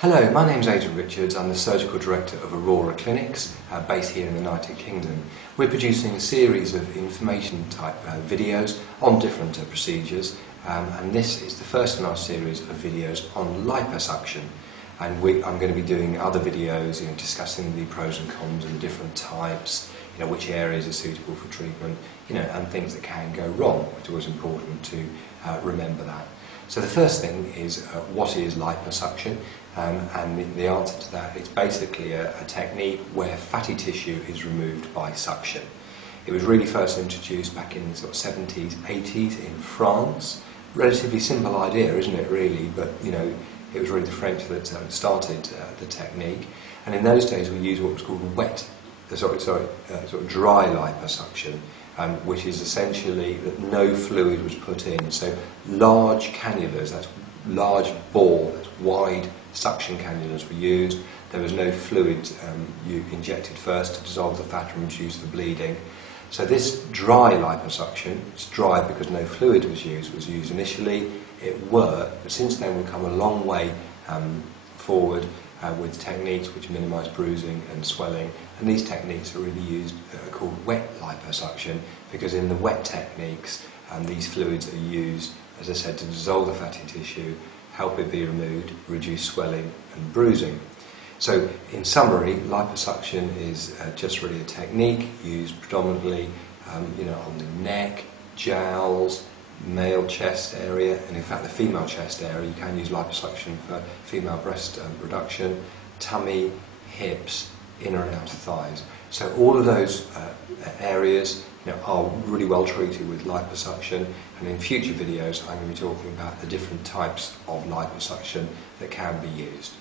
Hello, my name's Adrian Richards. I'm the Surgical Director of Aurora Clinics, based here in the United Kingdom. We're producing a series of information type videos on different procedures, and this is the first in our series of videos on liposuction. And I'm going to be doing other videos, discussing the pros and cons and the different types, which areas are suitable for treatment, and things that can go wrong. It's always important to remember that. So the first thing is what is liposuction? And the answer to that is basically a technique where fatty tissue is removed by suction. It was really first introduced back in the sort of 70s, 80s in France. Relatively simple idea, isn't it, really? But it was really the French that started the technique. And in those days, we used what was called dry liposuction, which is essentially that no fluid was put in. So large cannulas, that's large bore, that's wide suction cannulas were used. There was no fluid you injected first to dissolve the fat and reduce the bleeding. So this dry liposuction, it's dry because no fluid was used initially. It worked, but since then we've come a long way forward with techniques which minimise bruising and swelling, and these techniques are really used, called wet liposuction, because in the wet techniques these fluids are used, as I said, to dissolve the fatty tissue, help it be removed, reduce swelling and bruising. So in summary, liposuction is just really a technique used predominantly on the neck, jowls, male chest area, and in fact the female chest area. You can use liposuction for female breast reduction, tummy, hips, inner and outer thighs. So all of those areas are really well treated with liposuction, and in future videos I'm going to be talking about the different types of liposuction that can be used.